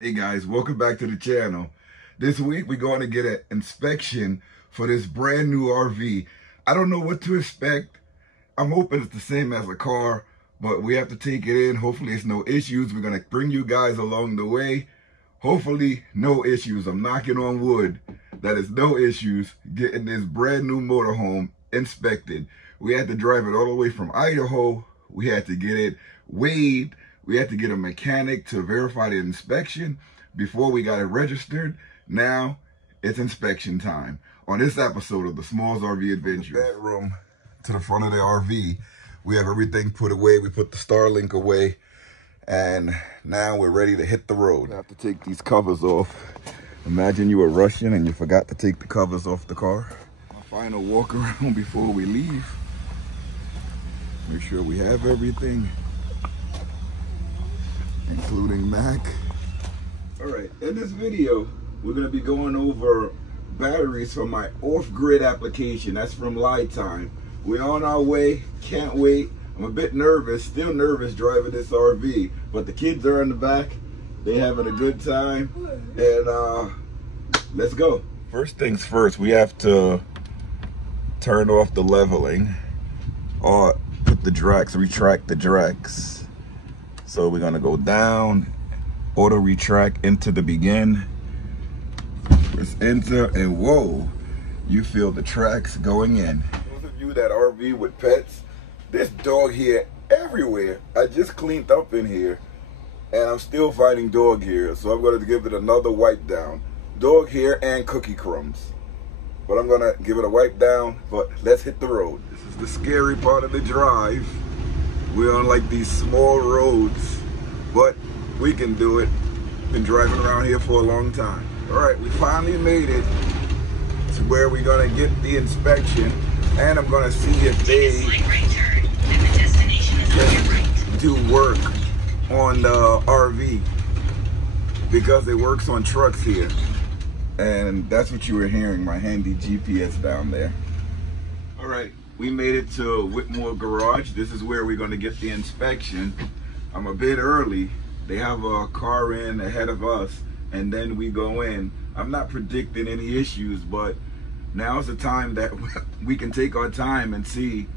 Hey guys, welcome back to the channel. This week we're going to get an inspection for this brand new RV. I don't know what to expect. I'm hoping it's the same as a car, but we have to take it in. Hopefully it's no issues. We're going to bring you guys along the way. Hopefully no issues. I'm knocking on wood that it's no issues getting this brand new motorhome inspected. We had to drive it all the way from Idaho. We had to get it weighed. We had to get a mechanic to verify the inspection before we got it registered. Now it's inspection time on this episode of the SmallsRV Adventure. Bedroom to the front of the RV. We have everything put away. We put the Starlink away, and now we're ready to hit the road. I have to take these covers off. Imagine you were rushing and you forgot to take the covers off the car. Our final walk around before we leave. Make sure we have everything, including Mac. All right, in this video, we're gonna be going over batteries for my off-grid application. That's from Lithium. We're on our way, can't wait. I'm a bit nervous, still nervous driving this RV, but the kids are in the back. They having a good time, and let's go. First things first, we have to turn off the leveling, or put the drags, retract the drags. So we're gonna go down, auto retract into the begin, press enter, and whoa, you feel the tracks going in. Those of you that RV with pets, there's dog hair everywhere. I just cleaned up in here and I'm still finding dog hair, so I'm gonna give it another wipe down. Dog hair and cookie crumbs. But I'm gonna give it a wipe down, but let's hit the road. This is the scary part of the drive. We're on like these small roads, but we can do it. Been driving around here for a long time. All right, we finally made it to where we're gonna get the inspection, and I'm gonna see if they can do work on the RV, because it works on trucks here. And that's what you were hearing, my handy GPS down there. All right, we made it to Whitmore Garage. This is where we're gonna get the inspection. I'm a bit early. They have a car in ahead of us, and then we go in. I'm not predicting any issues, but now's the time that we can take our time and see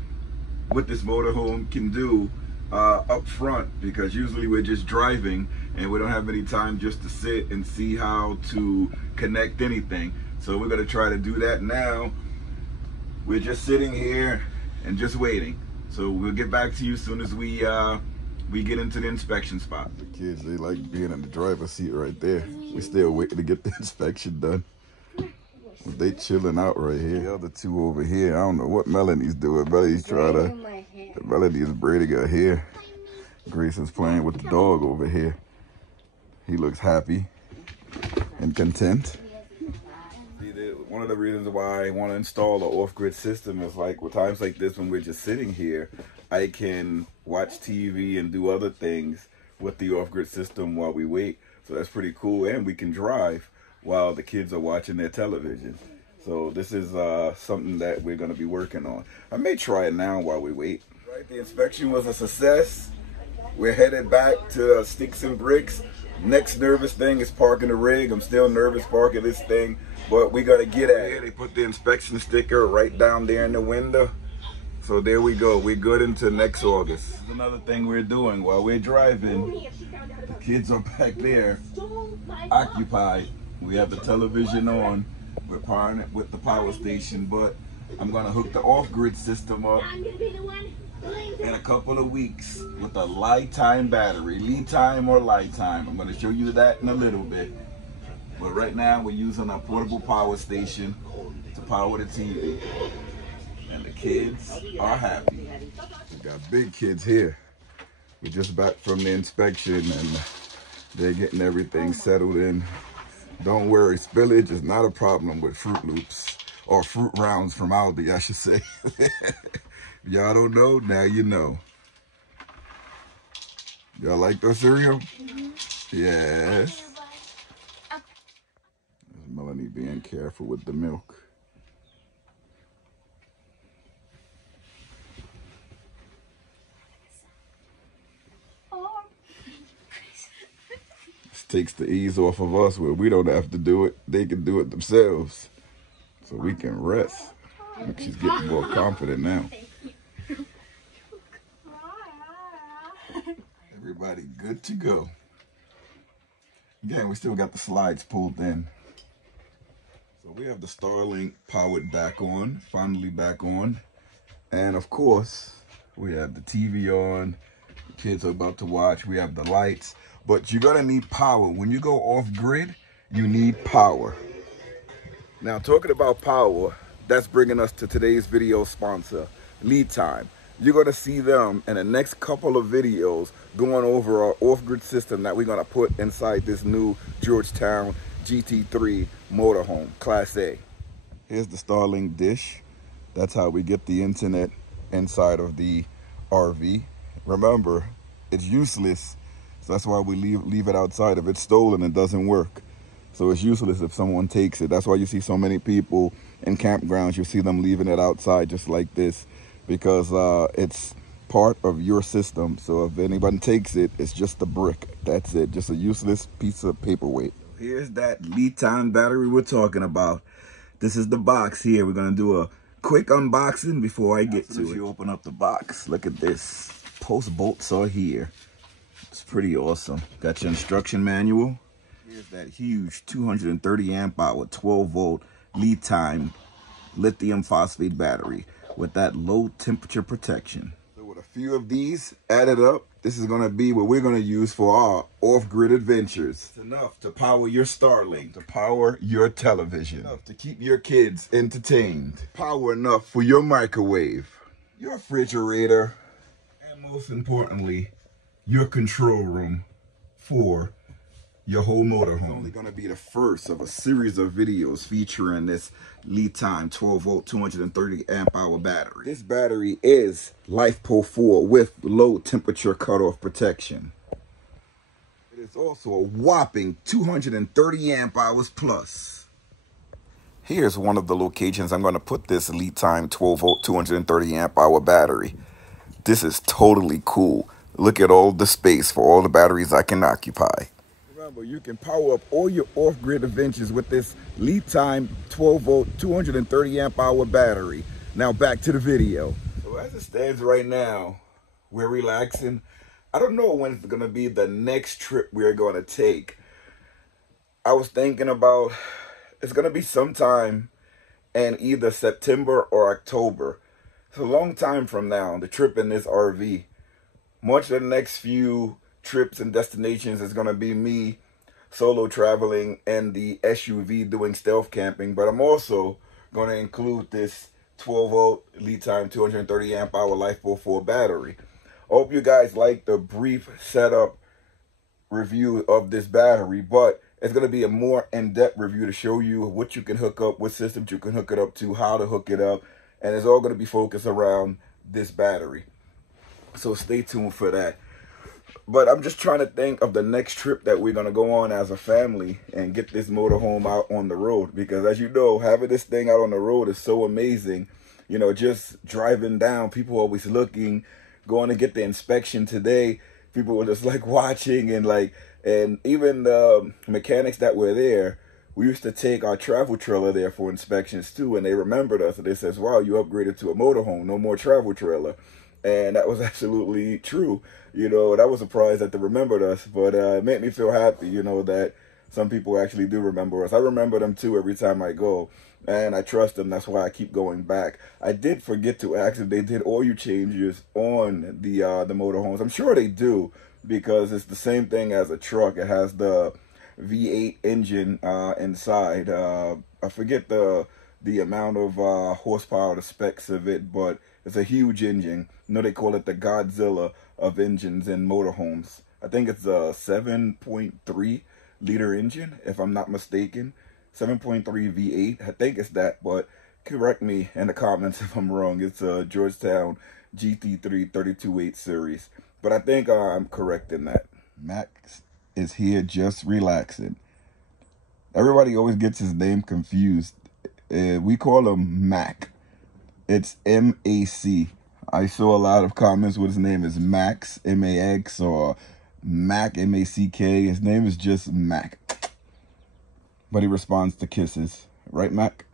what this motorhome can do up front, because usually we're just driving and we don't have any time just to sit and see how to connect anything. So we're gonna try to do that now. We're just sitting here and just waiting. So we'll get back to you as soon as we get into the inspection spot. The kids, they like being in the driver's seat right there. We still waiting to get the inspection done. They chilling out right here. The other two over here, I don't know what Melanie's doing. Melanie's Melanie is braiding her hair. Grayson's playing with the dog over here. He looks happy and content. One of the reasons why I want to install an off-grid system is like with times like this when we're just sitting here, I can watch TV and do other things with the off-grid system while we wait. So that's pretty cool, and we can drive while the kids are watching their television. So this is something that we're going to be working on. I may try it now while we wait. Right, the inspection was a success. We're headed back to Sticks and Bricks. Next nervous thing is parking the rig. I'm still nervous parking this thing, but we got to get at it. They put the inspection sticker right down there in the window. So there we go. We're good into next August. This is another thing we're doing while we're driving. The kids are back there occupied. We have the television on. We're powering it with the power station, but I'm going to hook the off-grid system up in a couple of weeks with a Lithium battery. Lithium or Lithium. I'm going to show you that in a little bit. But right now we're using a portable power station to power the TV. And the kids are happy. We got big kids here. We're just back from the inspection and they're getting everything settled in. Don't worry, spillage is not a problem with Fruit Loops, or Fruit Rounds from Aldi, I should say. Y'all don't know, now you know. Y'all like the cereal? Yes. There's Melanie being careful with the milk. takes the ease off of us where we don't have to do it. They can do it themselves. So we can rest. Look, she's getting more confident now. Everybody good to go. Again, we still got the slides pulled in. So we have the Starlink powered back on, finally back on. And of course, we have the TV on. The kids are about to watch. We have the lights. But you're gonna need power. When you go off grid, you need power. Now, talking about power, that's bringing us to today's video sponsor, Lead Time. You're gonna see them in the next couple of videos going over our off-grid system that we're gonna put inside this new Georgetown GT3 motorhome, Class A. Here's the Starlink dish. That's how we get the internet inside of the RV. Remember, it's useless, so that's why we leave it outside. If it's stolen, it doesn't work. So it's useless if someone takes it. That's why you see so many people in campgrounds. You see them leaving it outside just like this, because it's part of your system. So if anybody takes it, it's just a brick. That's it, just a useless piece of paperweight. Here's that Lead Time battery we're talking about. This is the box here. We're gonna do a quick unboxing before I get to it. You open up the box, look at this. Post bolts are here. It's pretty awesome. Got your instruction manual. Here's that huge 230 amp hour, 12 volt Lead Time lithium phosphate battery with that low temperature protection. So with a few of these added up, this is gonna be what we're gonna use for our off-grid adventures. It's enough to power your Starlink, to power your television, enough to keep your kids entertained, power enough for your microwave, your refrigerator, and most importantly, your control room for your whole motorhome. It's only gonna be the first of a series of videos featuring this Lead Time 12 volt 230 amp hour battery. This battery is LIFEPO4 with low temperature cutoff protection. It is also a whopping 230 amp hours plus. Here's one of the locations I'm gonna put this Lead Time 12 volt 230 amp hour battery. This is totally cool. Look at all the space for all the batteries I can occupy. Remember, you can power up all your off-grid adventures with this Lead Time 12 volt 230 amp hour battery. Now back to the video. So as it stands right now, we're relaxing. I don't know when it's gonna be the next trip we're gonna take. I was thinking about, it's gonna be sometime in either September or October. It's a long time from now, the trip in this RV. Much of the next few trips and destinations is going to be me solo traveling and the SUV doing stealth camping, but I'm also going to include this 12 volt Lead Time 230 amp hour LIFEPO4 battery. I hope you guys like the brief setup review of this battery, but it's going to be a more in-depth review to show you what you can hook up, what systems you can hook it up to, how to hook it up, and it's all going to be focused around this battery. So stay tuned for that. But I'm just trying to think of the next trip that we're going to go on as a family and get this motorhome out on the road. Because as you know, having this thing out on the road is so amazing. You know, just driving down, people always looking, going to get the inspection today. People were just like watching and even the mechanics that were there, we used to take our travel trailer there for inspections too. And they remembered us and they says, wow, you upgraded to a motorhome, no more travel trailer. And that was absolutely true. You know, and I was surprised that they remembered us, but it made me feel happy, you know, that some people actually do remember us. I remember them too every time I go, and I trust them. That's why I keep going back. I did forget to ask if they did oil changes on the motorhomes. I'm sure they do, because it's the same thing as a truck. It has the V8 engine inside. I forget the amount of horsepower, the specs of it, but it's a huge engine. You know, they call it the Godzilla of engines in motorhomes. I think it's a 7.3 liter engine, if I'm not mistaken. 7.3 V8, I think it's that, but correct me in the comments if I'm wrong. It's a Georgetown GT3 32.8 series, but I think I'm correct in that. Max is here just relaxing. Everybody always gets his name confused. We call him Mac. It's M-A-C. I saw a lot of comments where his name is Max, M-A-X, or Mac, M-A-C-K. His name is just Mac. But he responds to kisses. Right, Mac?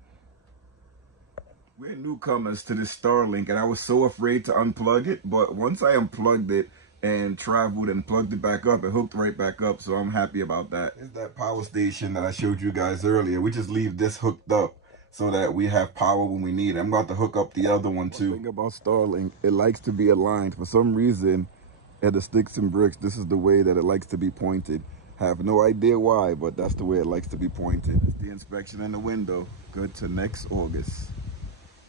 We're newcomers to this Starlink, and I was so afraid to unplug it, but once I unplugged it and traveled and plugged it back up, it hooked right back up, so I'm happy about that. It's that power station that I showed you guys earlier. We just leave this hooked up so that we have power when we need it. I'm about to hook up the other one too. The thing about Starlink, it likes to be aligned. For some reason, at the sticks and bricks, this is the way that it likes to be pointed. Have no idea why, but that's the way it likes to be pointed. It's the inspection in the window. Good to next August.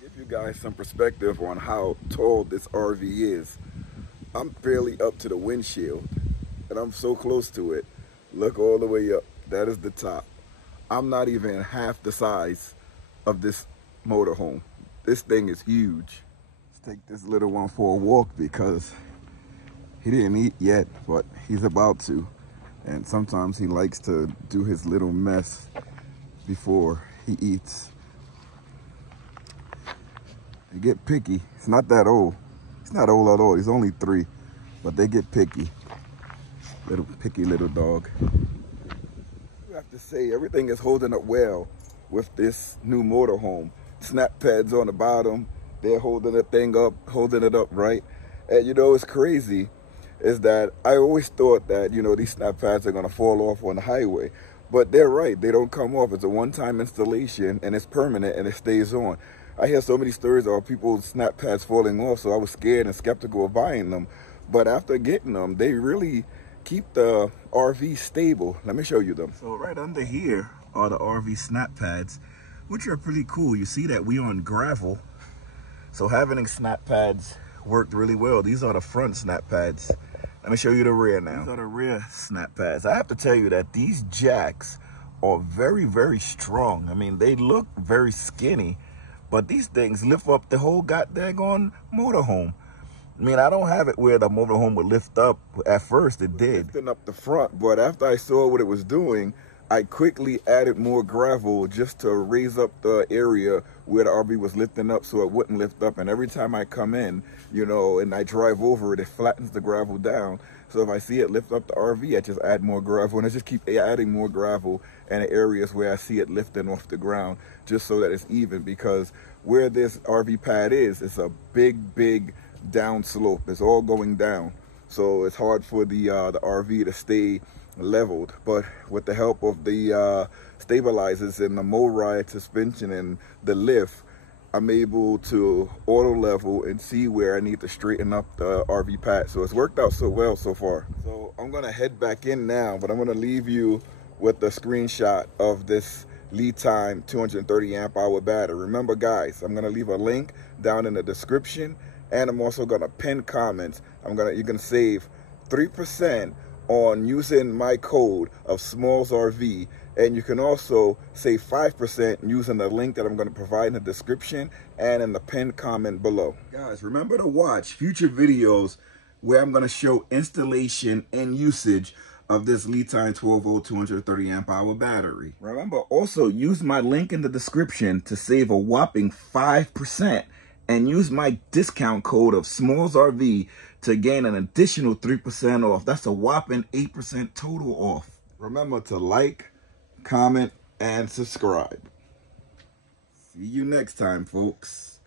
Give you guys some perspective on how tall this RV is. I'm barely up to the windshield, and I'm so close to it. Look all the way up. That is the top. I'm not even half the size of this motorhome. This thing is huge. Let's take this little one for a walk because he didn't eat yet, but he's about to. And sometimes he likes to do his little mess before he eats. They get picky. He's not that old. He's not old at all. He's only 3, but they get picky. Little picky little dog. You have to say everything is holding up well with this new motorhome. Snap pads on the bottom. They're holding the thing up, holding it up right. And you know, it's crazy is that I always thought that, you know, these snap pads are gonna fall off on the highway. But they're right, they don't come off. It's a one-time installation and it's permanent and it stays on. I hear so many stories of people's snap pads falling off, so I was scared and skeptical of buying them. But after getting them, they really keep the RV stable. Let me show you them. So right under here are the RV snap pads, which are pretty cool. You see that we on gravel. So having snap pads worked really well. These are the front snap pads. Let me show you the rear now. These are the rear snap pads. I have to tell you that these jacks are very, very strong. I mean, they look very skinny, but these things lift up the whole goddamn motorhome. I mean, I don't have it where the motorhome would lift up. At first, it did. Lifting up the front, but after I saw what it was doing, I quickly added more gravel just to raise up the area where the RV was lifting up so it wouldn't lift up. And every time I come in, you know, and I drive over it, it flattens the gravel down. So if I see it lift up the RV, I just add more gravel, and I just keep adding more gravel in the areas where I see it lifting off the ground, just so that it's even, because where this RV pad is, it's a big, big down slope. It's all going down. So it's hard for the RV to stay leveled, but with the help of the stabilizers and the motorized suspension and the lift, I'm able to auto level and see where I need to straighten up the RV pad. So it's worked out so well so far. So I'm gonna head back in now, but I'm gonna leave you with a screenshot of this lead time 230 amp hour battery. Remember guys, I'm gonna leave a link down in the description, and I'm also gonna pin comments. You can save 3% on using my code of SmallsRV, and you can also save 5% using the link that I'm going to provide in the description and in the pinned comment below. Guys, remember to watch future videos where I'm going to show installation and usage of this LiTime 12-volt 230 amp hour battery. Remember, also use my link in the description to save a whopping 5%, and use my discount code of SmallsRV to gain an additional 3% off. That's a whopping 8% total off. Remember to like, comment, and subscribe. See you next time, folks.